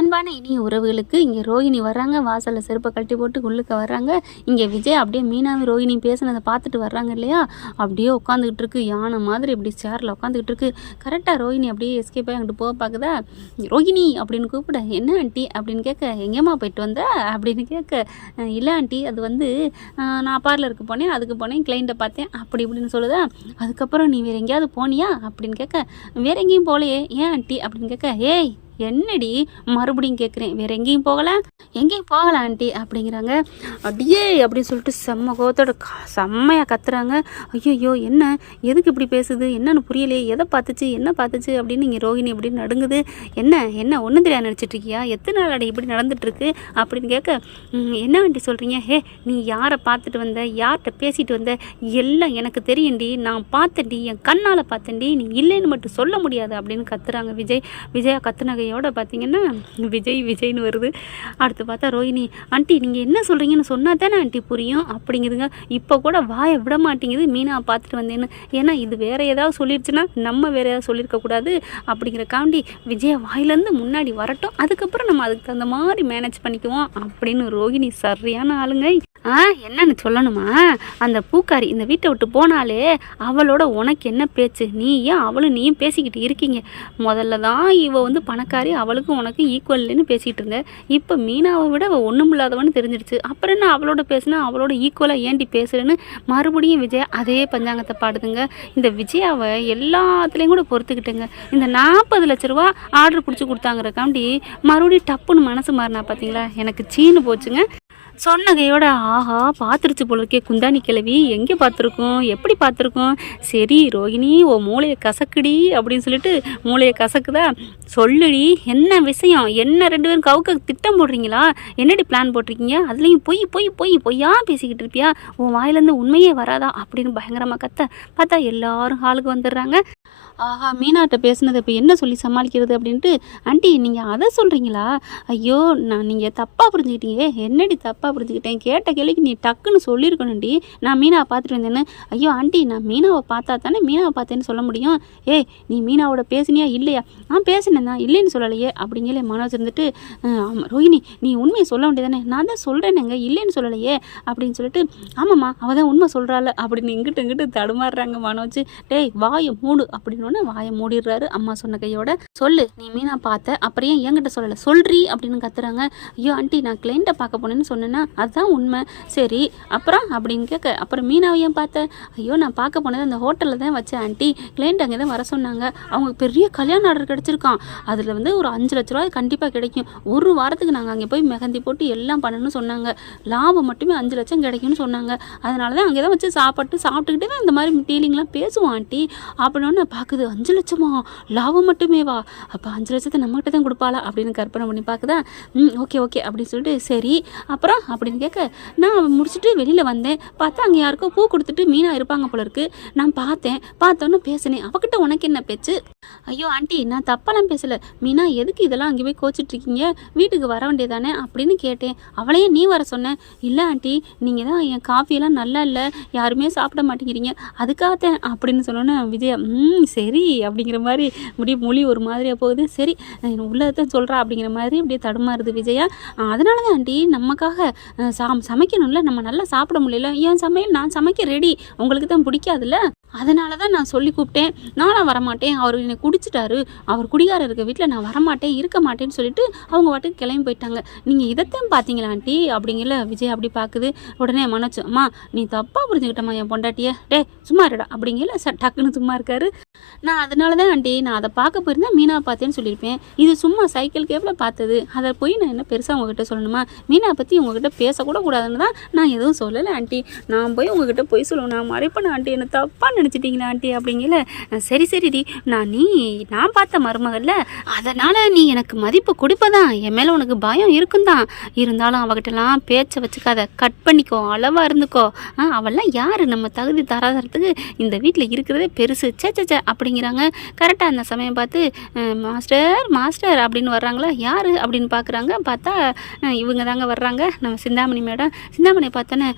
அன்பான இனிய உறவுகளுக்கு இங்கே ரோஹிணி வர்றாங்க. வாசலில் செருப்பை கழட்டி போட்டு உள்ளுக்க வர்றாங்க. இங்கே விஜய் அப்படியே மீனாவும் ரோஹிணி பேசுனதை பார்த்துட்டு வர்றாங்க இல்லையா, அப்படியே உட்காந்துக்கிட்டு இருக்கு. யானை மாதிரி இப்படி சேரில் உட்காந்துக்கிட்டு இருக்கு. கரெக்டாக ரோஹிணி அப்படியே எஸ்கேப் ஆகி அங்கிட்டு போக பார்க்குதா, ரோஹிணி அப்படின்னு கூப்பிட, என்ன ஆண்டி அப்படின்னு கேட்க, எங்கேம்மா போயிட்டு வந்த அப்படின்னு கேட்க, இல்லை ஆண்டி அது வந்து நான் பார்லருக்கு போனேன், அதுக்கு போனேன், கிளைண்ட்டை பார்த்தேன் அப்படி இப்படின்னு சொல்லுதா. அதுக்கப்புறம் நீ வேறு எங்கேயாவது போனியா அப்படின்னு கேட்க, வேறு எங்கேயும் போகலையே, ஏன் ஆண்டி அப்படின்னு கேட்க, ஏய் என்னடி மறுபடியும் கேட்குறேன், வேற எங்கேயும் போகல ஆண்டி அப்படிங்கிறாங்க. அடியே அப்படின்னு சொல்லிட்டு செம்ம கோவத்தோட செம்மையாக கத்துறாங்க. ஐயோ என்ன, எதுக்கு இப்படி பேசுது, என்னன்னு புரியலையே, எதை பார்த்துச்சு என்ன பார்த்துச்சு அப்படின்னு இங்கே ரோஹிணி அப்படின்னு நடுங்குது. என்ன ஒன்றும் தெரியாது நினச்சிட்டு இருக்கியா, எத்தனை நாள் அடி இப்படி நடந்துட்டுருக்கு அப்படின்னு கேட்க, என்ன ஆண்டி சொல்கிறீங்க, நீ யாரை பார்த்துட்டு வந்த, யார்கிட்ட பேசிட்டு வந்த, எல்லாம் எனக்கு தெரியும்டி, நான் பார்த்தேன்டி, என் கண்ணால் பார்த்தேன்டி, நீ இல்லைன்னு மட்டும் சொல்ல முடியாது அப்படின்னு கத்துறாங்க. விஜயா கத்துனகையோட பார்த்தீங்கன்னா விஜய்னு வருது. அடுத்து பார்த்தா ரோஹிணி, ஆண்டி நீங்கள் என்ன சொல்கிறீங்கன்னு சொன்னா தானே ஆண்டி புரியும் அப்படிங்குதுங்க. இப்போ கூட வாயை விட மாட்டேங்குது மீனா பார்த்துட்டு வந்தேன்னு. ஏன்னா இது வேறு ஏதாவது சொல்லிடுச்சுன்னா நம்ம வேறு ஏதாவது சொல்லியிருக்கக்கூடாது அப்படிங்கிற காண்டி விஜயா வாயிலேருந்து முன்னாடி வரட்டும், அதுக்கப்புறம் நம்ம அதுக்கு தகுந்த மாதிரி மேனேஜ் பண்ணிக்குவோம் அப்படின்னு ரோஹிணி சரியான ஆளுங்க. என்னன்னு சொல்லணுமா, அந்த பூக்காரி இந்த வீட்டை விட்டு போனாலே அவளோட உனக்கு என்ன பேச்சு, நீ ஏன் அவளும் நீயும் பேசிக்கிட்டு இருக்கீங்க. முதல்ல தான் இவ வந்து பணக்காரி, அவளுக்கும் உனக்கு ஈக்குவல்னு பேசிகிட்டு இருந்த, இப்போ மீனாவை விட அவள் ஒன்றும் இல்லாதவன்னு தெரிஞ்சிடுச்சு, அப்புறம் என்ன அவளோட பேசுனா அவளோட ஈக்குவலாக ஏண்டி பேசுறேன்னு மறுபடியும் விஜயா அதே பஞ்சாங்கத்தை பாடுதுங்க. இந்த விஜயாவை எல்லாத்துலேயும் கூட பொறுத்துக்கிட்டுங்க. இந்த 40 லட்ச ரூபா ஆர்டர் பிடிச்சி கொடுத்தாங்கிறக்காண்டி மறுபடியும் டப்புன்னு மனசு மாறினா பார்த்தீங்களா, எனக்கு சீனு போச்சுங்க. சொன்னகையோட ஆஹா பார்த்துருச்சு போல இருக்கே குந்தாணி கிழவி, எங்கே பார்த்துருக்கோம் எப்படி பார்த்துருக்கோம், சரி ரோஹிணி ஓ மூளையை கசக்குடி அப்படின்னு சொல்லிட்டு மூளையை கசக்குதா, சொல்லுடி என்ன விஷயம், என்ன 2 பேரும் கவுக்க திட்டம் போடுறீங்களா, என்னடி பிளான் போட்டிருக்கீங்க, அதுலேயும் பொய்யா பேசிக்கிட்டு இருப்பியா, உன் வாயிலேருந்து உண்மையே வராதா அப்படின்னு பயங்கரமாக கத்த பார்த்தா எல்லாரும் ஹாலுக்கு வந்துடுறாங்க. ஆஹா மீனாட்ட பேசுனது இப்போ என்ன சொல்லி சமாளிக்கிறது அப்படின்ட்டு, ஆண்டி நீங்கள் அதை சொல்கிறீங்களா, ஐயோ நீங்கள் தப்பாக புரிஞ்சுக்கிட்டீங்க, என்னடி தப்பாக புரிஞ்சுக்கிட்டேன், கேட்ட கேள்விக்கு நீ டக்குன்னு சொல்லியிருக்கணும்டி, நான் மீனாவை பார்த்துட்டு வந்தேன்னு. ஐயோ ஆண்டி நான் மீனாவை பார்த்தா தானே மீனாவை பார்த்தேன்னு சொல்ல முடியும், நீ மீனாவோட பேசினியா இல்லையா, பேசினேன் தான் இல்லைன்னு சொல்லலையே அப்படிங்கிற மனோஜ் இருந்துட்டு, ரோஹிணி நீ உண்மையை சொல்ல வேண்டியதானே, நான் தான் சொல்கிறேனுங்க இல்லைன்னு சொல்லலையே அப்படின்னு சொல்லிட்டு, ஆமாம்மா அவள் தான் உண்மை சொல்கிறாள் அப்படின்னு இங்கிட்டு தடுமாறுறாங்க மனோஜ். வாயை மூடு அப்படின்னு வாயை மூடிடுறாரு அம்மா சொன்ன கையோட. சொல்லு நீ மீனா பார்த்த அப்புறம் ஏன் என்கிட்ட சொல்லலை சொல்றி அப்படின்னு கத்துறாங்க. ஐயோ ஆண்டி நான் கிளைண்ட்டை பார்க்க போனேன்னு சொன்னேன்னா அதுதான் உண்மை, சரி அப்புறம் அப்படின்னு கேட்க, அப்புறம் மீனாவை ஏன் பார்த்தேன், ஐயோ நான் பார்க்க போனது அந்த ஹோட்டலில் தான் வச்சேன் ஆண்டி, கிளைண்ட் அங்கே தான் வர சொன்னாங்க, அவங்க பெரிய கல்யாண ஆர்டர் கிடச்சிருக்கான், அதில் வந்து ஒரு 5 லட்ச ரூபாய் கண்டிப்பாக கிடைக்கும், ஒரு வாரத்துக்கு நாங்கள் அங்கே போய் மெஹந்தி போட்டு எல்லாம் பண்ணணும்னு சொன்னாங்க, லாபம் மட்டுமே 5 லட்சம் கிடைக்கும்னு சொன்னாங்க, அதனால தான் அங்கே தான் வச்சு சாப்பிட்டுக்கிட்டே தான் இந்த மாதிரி டீலிங்லாம் பேசுவோம் ஆண்டி அப்படின்னு பார்க்குது. 5 லட்சமா லாபம் மட்டுமேவா, அப்போ 5 லட்சத்தை நம்மகிட்ட தான் கொடுப்பாளா அப்படின்னு கற்பனை பண்ணி பார்க்குதா. ஓகே அப்படின்னு சொல்லிட்டு சரி அப்புறம் அப்படின்னு கேட்க, நான் முடிச்சுட்டு வெளியில் வந்தேன், பார்த்தா அங்கே யாருக்கோ பூ கொடுத்துட்டு மீனா இருப்பாங்க போல இருக்கு, நான் பார்த்தோன்னு பேசினேன், அவகிட்ட உனக்கு என்ன பேச்சு, ஐயோ ஆண்டி நான் தப்பாலாம் பேசலை, மீனா எதுக்கு இதெல்லாம் அங்கே போய் கோச்சிட்டு இருக்கீங்க, வீட்டுக்கு வர வேண்டியதானே அப்படின்னு கேட்டேன், அவளையே நீ வர சொன்னேன், இல்லை ஆண்டி நீங்கள் தான் என் காஃபியெல்லாம் நல்லா இல்லை, யாருமே சாப்பிட மாட்டேங்கிறீங்க அதுக்காகத்தேன் அப்படின்னு சொன்னோன்னே விஜயா சரி அப்படிங்கிற மாதிரி மொழி ஒரு மாதிரியாக போகுது, சரி உள்ளதான் சொல்கிறா அப்படிங்கிற மாதிரி அப்படியே தடுமாறுது விஜயா. அதனால தான் ஆண்டி நமக்காக சமைக்கணும்ல, நம்ம நல்லா சாப்பிட முடியல, என் சமையல் நான் சமைக்க ரெடி, உங்களுக்கு தான் பிடிக்காதுல்ல, அதனால தான் நான் சொல்லி கூப்பிட்டேன், நானும் வரமாட்டேன், அவர் என்னை குடிச்சிட்டாரு, அவர் குடிகாரர் இருக்க வீட்டில் நான் வரமாட்டேன் இருக்க மாட்டேன்னு சொல்லிட்டு அவங்க வாட்டுக்கு கிளம்பி போயிட்டாங்க, நீங்கள் இதைத்தான் பார்த்தீங்களா ஆண்டி அப்படிங்கிற விஜய் அப்படி பார்க்குது. உடனே மனோஜ், அம்மா நீ தப்பாக புரிஞ்சுக்கிட்டம்மா என் பொண்டாட்டியை, சும்மா இருடா அப்படிங்கிற டக்குன்னு சும்மா இருக்காரு, நான் அதனால தான் ஆண்டி நான் அதை பார்க்க போயிருந்தேன் மீனாவை பார்த்தேன்னு சொல்லியிருப்பேன், இது சும்மா சைக்கிள் கேப்பில் பார்த்தது, அதை போய் நான் என்ன பெருசாக உங்ககிட்ட சொல்லணுமா, மீனா பற்றி உங்ககிட்ட பேசக்கூட கூடாதுன்னு தான் நான் எதுவும் சொல்லலை ஆண்டி, நான் போய் உங்ககிட்ட போய் சொல்லுவேன், நான் மறைப்பேன் ஆண்டி, என்ன தப்பாக நினச்சிட்டிங்களா ஆண்டி அப்படிங்கல, சரிடி நான் பார்த்த மருமகள்ல அதனால் நீ எனக்கு மதிப்பு கொடுப்பதான், என் மேலே உனக்கு பயம் இருக்குந்தான், இருந்தாலும் அவகிட்டலாம் பேச்சை வச்சுக்காத, கட் பண்ணிக்கோ, அளவாக இருந்துக்கோ, அவெல்லாம் யார் நம்ம தகுதி தராதறதுக்கு இந்த வீட்டில் இருக்கிறதே பெருசு, சே அப்படிங்கிறாங்க. கரெக்டாக அந்த சமயம் பார்த்து மாஸ்டர் அப்படின்னு வர்றாங்களா, யார் அப்படின்னு பார்க்குறாங்க, பார்த்தா இவங்க தாங்க வர்றாங்க, நம்ம சிந்தாமணி மேடம். சிந்தாமணியை பார்த்தோன்னே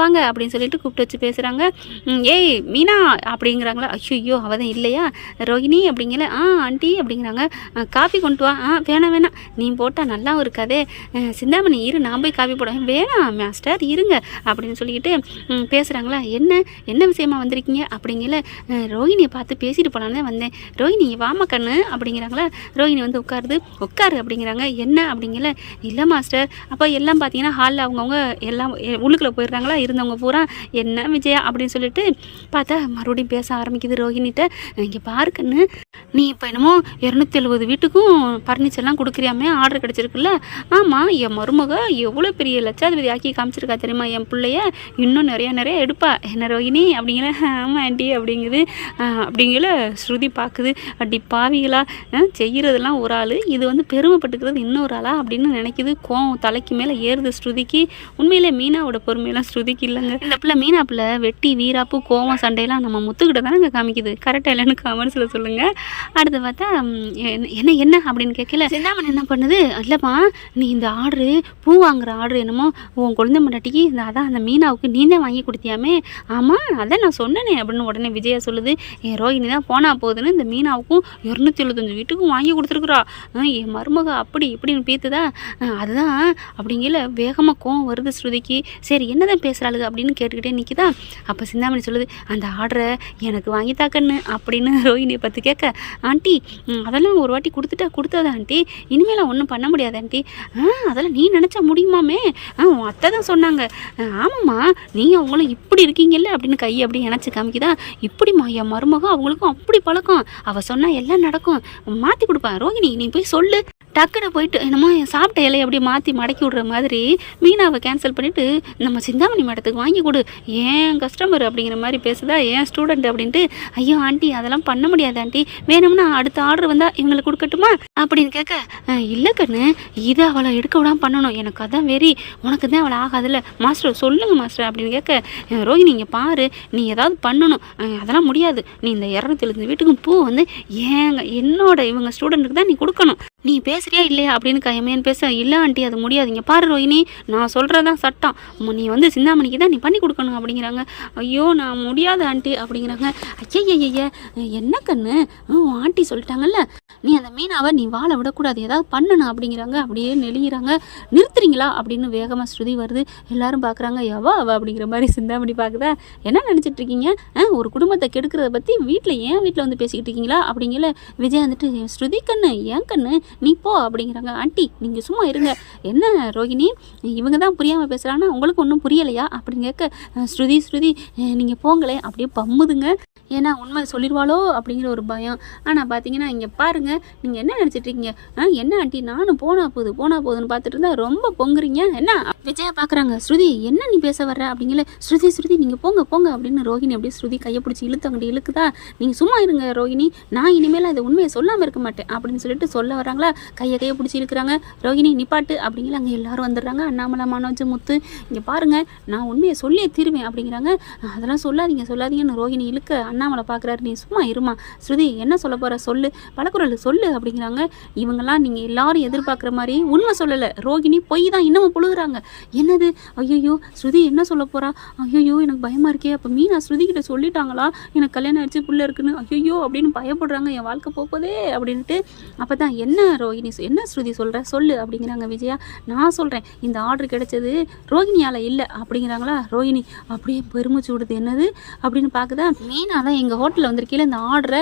வாங்க அப்படின்னு சொல்லிட்டு கூப்பிட்டு வச்சு பேசுகிறாங்க. மீனா அப்படிங்கிறாங்களா, ஐயோ அவள் தான் இல்லையா ரோஹிணி அப்படிங்கல, ஆண்டி அப்படிங்கிறாங்க, காஃபி கொண்டு வா, வேணாம் வேணாம் நீ போட்டால் நல்லா ஒரு கதை, சிந்தாமணி இரு நான் போய் காஃபி போடுவேன், வேணாம் மாஸ்டர் இருங்க அப்படின்னு சொல்லிக்கிட்டு பேசுகிறாங்களா. என்ன விஷயமா வந்திருக்கீங்க அப்படிங்கல, ரோஹிணியை பார்த்து பேசிட்டு போகலான்னு வந்தேன், ரோஹிணி வாமா கண்ணு அப்படிங்கிறாங்களா. ரோஹிணி வந்து உட்காரு அப்படிங்கிறாங்க. என்ன அப்படிங்கல, இல்லை மாஸ்டர் அப்போ எல்லாம் பார்த்தீங்கன்னா ஹாலில் அவங்கவுங்க எல்லாம் உள்ளுக்குள்ளே போயிடுறாங்களா, இருந்தவங்க பூரா என்ன விஜயா அப்படின்னு சொல்லிட்டு பார்த்தா மறுபடியும் பேச ஆரம்பிக்குது ரோஹிணிகிட்ட. இங்கே பாருக்கன்னு, நீ இப்போ என்னமோ 270 வீட்டுக்கும் ஃபர்னிச்சர்லாம் கொடுக்குறியாமே, ஆர்டர் கிடச்சிருக்குல்ல. ஆமாம், என் மருமக எவ்வளோ பெரிய லட்சாதிபதி ஆக்கி காமிச்சிருக்கா தெரியுமா என் பிள்ளைய, இன்னும் நிறையா எடுப்பா என்ன ரோஹிணி அப்படிங்கிற. ஆமாம் ஆண்டி அப்படிங்குது. அப்படிங்கிற ஸ்ருதி பார்க்குது, அப்படி பாவிகளா செய்கிறதெல்லாம் ஒரு ஆள், இது வந்து பெருமைப்பட்டுக்கிறது இன்னொரு ஆளா அப்படின்னு நினைக்குது. கோவம் தலைக்கு மேலே ஏறுது ஸ்ருதிக்கு. உண்மையிலே மீனாவோட பொறுமையெல்லாம் ஸ்ருதிக்கு இல்லைங்க. இந்த பிள்ளை மீனா பிள்ளை வெட்டி வீராப்பு கோவம் சண்டையெல்லாம் நம்ம முத்துக்கிட்ட தானே இங்கே காமிக்குது. கரெக்டாக இல்லைன்னு கமெண்ட்ஸில் சொல்லுங்கள். அடுத்து பார்த்தா என்ன அப்படின்னு கேட்கல. சிந்தாமணி என்ன பண்ணுது, இல்லைம்மா நீ இந்த ஆர்டரு பூ வாங்குற ஆர்டர் என்னமோ உன் குழந்தை முன்னாட்டிக்கு அதான் அந்த மீனாவுக்கு நீ தான் வாங்கி கொடுத்தியாமே. ஆமாம் அதான் நான் சொன்னேனே அப்படின்னு உடனே விஜயா சொல்லுது. என் ரோஹிணி தான் போனா போகுதுன்னு இந்த மீனாவுக்கும் 275 வீட்டுக்கும் வாங்கி கொடுத்துருக்குறா, என் மருமக அப்படி இப்படின்னு பீத்துதா. அதுதான் அப்படிங்கல வேகமாக கோவம் வருது ஸ்ருதிக்கு. சரி என்னதான் பேசுகிறாளுங்க அப்படின்னு கேட்டுக்கிட்டே நிற்கிதா. அப்போ சிந்தாமணி சொல்லுது, அந்த ஆர்டரை எனக்கு வாங்கித்தாக்கன்னு அப்படின்னு ரோஹிணியை பார்த்து கேட்க, ஆண்டி அதெல்லாம் ஒரு வாட்டி கொடுத்ததா ஆண்டி, இனிமேலாம் ஒன்றும் பண்ண முடியாது ஆண்டி. அதெல்லாம் நீ நினச்சா முடியுமாமே, உன் அத்தை தான் சொன்னாங்க. ஆமாம்மா நீங்கள் அவங்களும் இப்படி இருக்கீங்கல்ல அப்படின்னு கையை அப்படி இணைச்சி காமிக்குதா. இப்படிம்மா என் மருமகம் அவங்களுக்கும் அப்படி பழக்கம், அவள் சொன்னால் எல்லாம் நடக்கும், மாற்றி கொடுப்பேன் ரோஹிணி நீ போய் சொல்லு. டக்குன்னு போயிட்டு என்னமோ சாப்பிட்ட இலையை அப்படியே மாற்றி மடக்கி விடுற மாதிரி மீனாவை கேன்சல் பண்ணிவிட்டு நம்ம சிந்தாமணி மேடத்துக்கு வாங்கி கொடு, ஏன் கஸ்டமர் அப்படிங்கிற மாதிரி பேசுதா, ஏன் ஸ்டூடெண்ட் அப்படின்ட்டு. ஐயோ ஆண்டி அதெல்லாம் பண்ண முடியாது ஆண்டி, வேணும்னா அடுத்த ஆர்டர் வந்தால் இவங்களுக்கு கொடுக்கட்டுமா அப்படின்னு கேட்க, இல்லை கண்ணு இதை அவளை எடுக்க விடாமல் பண்ணணும், எனக்கு அதான் வெறி, உனக்கு தான் அவளை ஆகாதில்ல மாஸ்டர் சொல்லுங்கள் மாஸ்டர் அப்படின்னு கேட்க, ரோஹிணி நீங்கள் பாரு நீ ஏதாவது பண்ணணும், அதெல்லாம் முடியாது, நீ இந்த 270 வீட்டுக்கும் பூ வந்து என்னோட இவங்க ஸ்டூடெண்ட்டுக்கு தான் நீ கொடுக்கணும், நீ பேசுறியா இல்லையா அப்படின்னு கையமேன்னு பேச, இல்லை ஆண்டி அது முடியாது, இங்கே பாரு ரோஹிணி நான் சொல்கிறதான் சட்டம், நீ வந்து சிந்தாமணிக்கு தான் நீ பண்ணி கொடுக்கணும் அப்படிங்கிறாங்க. ஐயோ நான் முடியாது ஆண்டி அப்படிங்கிறாங்க. ஐயய்ய என்ன கண்ணு ஆண்டி சொல்லிட்டாங்கல்ல, நீ அந்த மீனாவை நீ வாழ விடக்கூடாது, ஏதாவது பண்ணணும் அப்படிங்கிறாங்க. அப்படியே நெளிகிறாங்க. நிறுத்துறீங்களா அப்படின்னு வேகமாக ஸ்ருதி வருது. எல்லாரும் பார்க்குறாங்க, அவ அப்படிங்கிற மாதிரி சிந்தாமணி பார்க்குதா. என்ன நினச்சிட்டு இருக்கீங்க, ஒரு குடும்பத்தை கெடுக்கிறத பற்றி வீட்டில் வந்து பேசிக்கிட்டு இருக்கீங்களா அப்படிங்கிற. விஜய் வந்துட்டு, ஸ்ருதி கண்ணு ஏன் கண்ணு நீ போ அப்படிங்கிறாங்க. ஆண்டி நீங்கள் சும்மா இருங்க, என்ன ரோஹிணி இவங்க தான் புரியாமல் பேசுகிறாங்கன்னா உங்களுக்கு ஒன்றும் புரியலையா அப்படின்னு கேட்க, ஸ்ருதி நீங்கள் போங்களே அப்படியே பம்முதுங்க. ஏன்னா உண்மை சொல்லிடுவாளோ அப்படிங்கிற ஒரு பயம். ஆனால் பார்த்தீங்கன்னா இங்கே பாருங்கள், நீங்கள் என்ன நினச்சிட்டு இருக்கீங்க, என்ன ஆண்டி நானும் போனா போதுன்னு பார்த்துட்டு இருந்தா ரொம்ப பொங்குறீங்க என்ன. விஜயா பார்க்குறாங்க, ஸ்ருதி என்ன நீ பேச வர்ற அப்படிங்கல. ஸ்ருதி நீங்கள் போங்க அப்படின்னு ரோஹிணி அப்படியே ஸ்ருதி கையை பிடிச்சி இழுத்தவங்க இழுக்குதா. நீங்கள் சும்மா இருங்க ரோஹிணி, நான் இனிமேல் அதை உண்மையை சொல்லாமல் இருக்க மாட்டேன் அப்படின்னு சொல்லிட்டு சொல்ல வராங்களா. கையை பிடிச்சி இழுக்கிறாங்க. ரோஹிணி நிப்பாட்டு அப்படிங்கிற. அங்கே எல்லாரும் வந்துடுறாங்க. அண்ணாமலை, மனோஜ், முத்து. இங்கே பாருங்கள் நான் உண்மையை சொல்லியே தீருவேன் அப்படிங்கிறாங்க. அதெல்லாம் சொல்லாதீங்கன்னு ரோஹிணி இழுக்க அண்ணாமலை பார்க்குறாரு. நீ சும்மா இருமா ஸ்ருதி, என்ன சொல்ல போகிற சொல்லு, பலக்குரல் சொல்லு அப்படிங்கிறாங்க. இவங்கெல்லாம் நீங்கள் எல்லாரும் எதிர்பார்க்குற மாதிரி உண்மை சொல்லலை, ரோஹிணி பொய் தான் இன்னமும் புழுகுறாங்க. என்னது, ஐயோ ஸ்ருதி என்ன சொல்ல போகிறா, ஐயோ எனக்கு பயமாக இருக்கே, அப்போ மீனா ஸ்ருதிக்கிட்ட சொல்லிட்டாங்களா எனக்கு கல்யாணம் ஆயிடுச்சு பிள்ளை இருக்குன்னு, ஐயோ அப்படின்னு பயப்படுறாங்க, என் வாழ்க்கை போகுதே அப்படின்ட்டு. அப்போ தான் என்ன ரோஹிணி என்ன ஸ்ருதி சொல்கிற சொல்லு அப்படிங்கிறாங்க. விஜயா நான் சொல்கிறேன், இந்த ஆர்டர் கிடைச்சது ரோஹிணியால் இல்லை அப்படிங்கிறாங்களா. ரோஹிணி அப்படியே பெருமிச்சு விடுது. என்னது அப்படின்னு பார்க்குதா. மீனா தான் எங்கள் ஹோட்டலில் வந்திருக்கீங்கள இந்த ஆர்டரை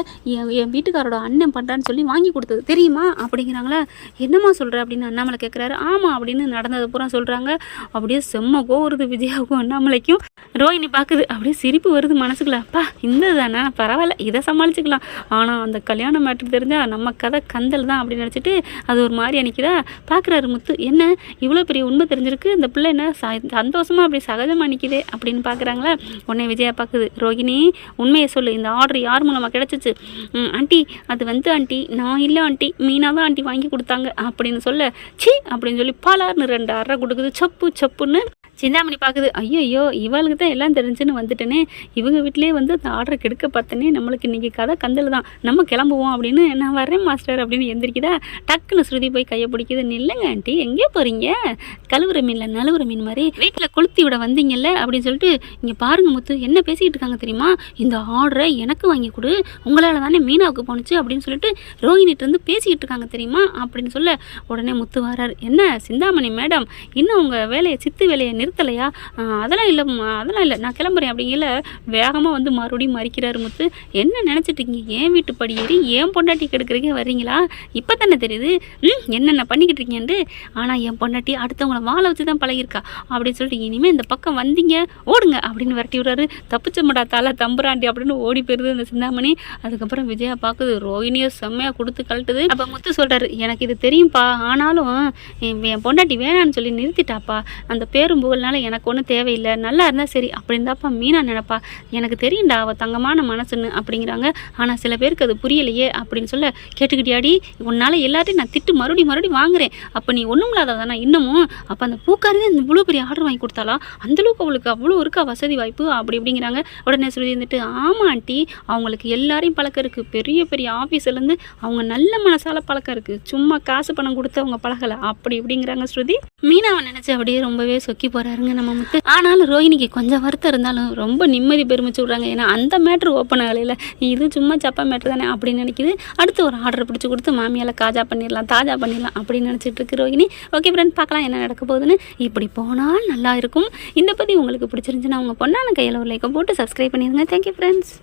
என் வீட்டுக்காரோட அண்ணன் பண்ணுறான்னு சொல்லி வாங்கி கொடுத்தது தெரியுமா அப்படிங்கிறாங்களா. என்னம்மா சொல்கிற அப்படின்னு அண்ணாமலை கேட்குறாரு. ஆமாம் அப்படின்னு நடந்தது பூரா சொல்கிறாங்க. அப்படியே செம்ம கோவருது விஜயாவுக்கும் அண்ணாமலைக்கும். ரோஹிணி பார்க்குது, அப்படியே சிரிப்பு வருது மனசுக்குள்ள. அப்பா இந்த தானே பரவாயில்ல, இதை சமாளிச்சுக்கலாம், ஆனால் அந்த கல்யாணம் மேட்ரு தெரிஞ்சால் நம்ம கதை கந்தல் தான் அப்படின்னு நினச்சிட்டு அது ஒரு மாதிரி அன்னைக்குதா பார்க்குறாரு முத்து. என்ன இவ்வளோ பெரிய உண்மை தெரிஞ்சிருக்கு, இந்த பிள்ளை என்ன சந்தோஷமாக அப்படி சகஜமாக நிற்கிதே அப்படின்னு பார்க்குறாங்களா. உடனே விஜயா பார்க்குது. ரோஹிணி உண்மையை சொல்லு, இந்த ஆர்டர் யார் மூலமாக கிடச்சிச்சு. ஆண்டி அது வந்து ஆண்டி நான் இல்லை ஆண்டி, மீனா தான் ஆண்டி வாங்கி கொடுத்தாங்க அப்படின்னு சொல்ல, சி அப்படின்னு சொல்லி பாலார்னு 2 அறை கொடுக்குது. சப்புன்னு சிந்தாமணி பார்க்குது, ஐயோ இவளுக்கு தான் எல்லாம் தெரிஞ்சுன்னு வந்துட்டேனே, இவங்க வீட்டிலேயே வந்து அந்த ஆர்டரை கெடுக்க பார்த்தனே, நம்மளுக்கு இன்றைக்கி கதை கந்தல் தான், நம்ம கிளம்புவோம் அப்படின்னு. நான் வரேன் மாஸ்டர் அப்படின்னு எந்திரிக்குதா. டக்குன்னு ஸ்ருதி போய் கையை பிடிக்குது. நில்லுங்க ஆண்டி, எங்கே போகிறீங்க? கழுவுற மீனில் நழுவுற மீன் மாதிரி வீட்டில் கொளுத்தி விட வந்தீங்கல்ல அப்படின்னு சொல்லிட்டு, இங்கே பாருங்க முத்து என்ன பேசிக்கிட்டு இருக்காங்க தெரியுமா, இந்த ஆர்டரை எனக்கு வாங்கி கொடு, உங்களால் தானே மீனாவுக்கு போணுச்சு அப்படின்னு சொல்லிட்டு ரோஹிணிட்டு இருந்து பேசிக்கிட்டு இருக்காங்க தெரியுமா அப்படின்னு சொல்ல, உடனே முத்து வராரு. என்ன சிந்தாமணி மேடம், இன்னும் உங்கள் வேலையை சித்து வேலையை நிறுத்தலையா? அதெல்லாம் இல்லை நான் கிளம்புறேன் அப்படிங்கல வேகமாக வந்து மறுபடியும் மறிக்கிறாரு முத்து. என்ன நினச்சிட்டு இருக்கீங்க? ஏன் வீட்டு படி ஏறி ஏன் பொண்டாட்டி கெடுக்கிறீங்க வர்றீங்களா? இப்போ தானே தெரியுது என்னென்ன பண்ணிக்கிட்டு இருக்கீங்கன்ட்டு. ஆனால் என் பொண்டாட்டி அடுத்தவங்கள வாழை வச்சு தான் பழகிருக்கா அப்படின்னு சொல்லிட்டு, இனிமேல் இந்த பக்கம் வந்தீங்க ஓடுங்க அப்படின்னு விரட்டி விடுறாரு. தப்பிச்ச மாட்டாத்தால தம்புராண்டி அப்படின்னு ஓடி போயிருது அந்த சிந்தாமணி. அதுக்கப்புறம் விஜயா பார்க்குது, ரோஹிணியை செம்மையாக கொடுத்து கழட்டுது. அப்போ முத்து சொல்கிறாரு, எனக்கு இது தெரியும்ப்பா, ஆனாலும் என் பொண்டாட்டி வேணான்னு சொல்லி நிறுத்திட்டாப்பா, அந்த பேரும் புகழ்னால எனக்கு ஒன்றும் தேவையில்லை, நல்லா இருந்தால் சரி அப்படின்னு தான்ப்பா மீனா நினைப்பா, எனக்கு தெரியும்டா அவள் தங்கமான மனசுன்னு அப்படிங்கிறாங்க. ஆனால் சில பேருக்கு அது புரியலையே அப்படின்னு சொல்ல, கேட்டுக்கிட்டியாடி, உன்னால் எல்லாத்தையும் நான் திட்டு மறுபடியும் வாங்குறேன், அப்போ நீ ஒன்றும் இல்லாததானா இன்னமும்? அப்போ அந்த பூக்காரி தான் இவ்வளோ பெரிய ஆர்டர் வாங்கி கொடுத்தாலா? அந்தளவுக்கு அவளுக்கு அவ்வளோ இருக்கா வசதி வாய்ப்பு அப்படிங்கிறாங்க. உடனே சொல்லி இருந்துட்டு, ஆமாம் ஆண்டி, அவங்களுக்கு எல்லாரையும் பழக்கம் இருக்குது, பெரிய பெரிய ஆஃபீஸ்லேருந்து அவங்க நல்ல மனசால பழக்கம் இருக்குது, சும்மா காசு பணம் கொடுத்து அவங்க பழகலை இப்படிங்கிறாங்க ஸ்ருதி. மீனாவை நினச்சி அப்படியே ரொம்பவே சொக்கி போகிறாருங்க நம்ம முத்து. ஆனாலும் ரோஹிணிக்கு கொஞ்சம் வருத்தம் இருந்தாலும் ரொம்ப நிம்மதி பெருமிச்சு விட்றாங்க. ஏன்னா அந்த மேட்ரு ஓப்பன் ஆகலையில, இது சும்மா சப்பா மேட்ரு தானே அப்படின்னு நினைக்கிது. அடுத்து ஒரு ஆர்டர் பிடிச்சி கொடுத்து மாமியால் தாஜா பண்ணிடலாம் அப்படின்னு நினச்சிட்டு இருக்கு ரோஹிணி. ஓகே ஃப்ரெண்ட், பார்க்கலாம் என்ன நடக்க போகுதுன்னு. இப்படி போனால் நல்லா இருக்கும். இந்த பற்றி உங்களுக்கு பிடிச்சிருந்துச்சுன்னா உங்கள் பொண்ணான கையில் ஒரு லைக்கை போட்டு சப்ஸ்கிரைப் பண்ணிடுங்க. Thank you friends.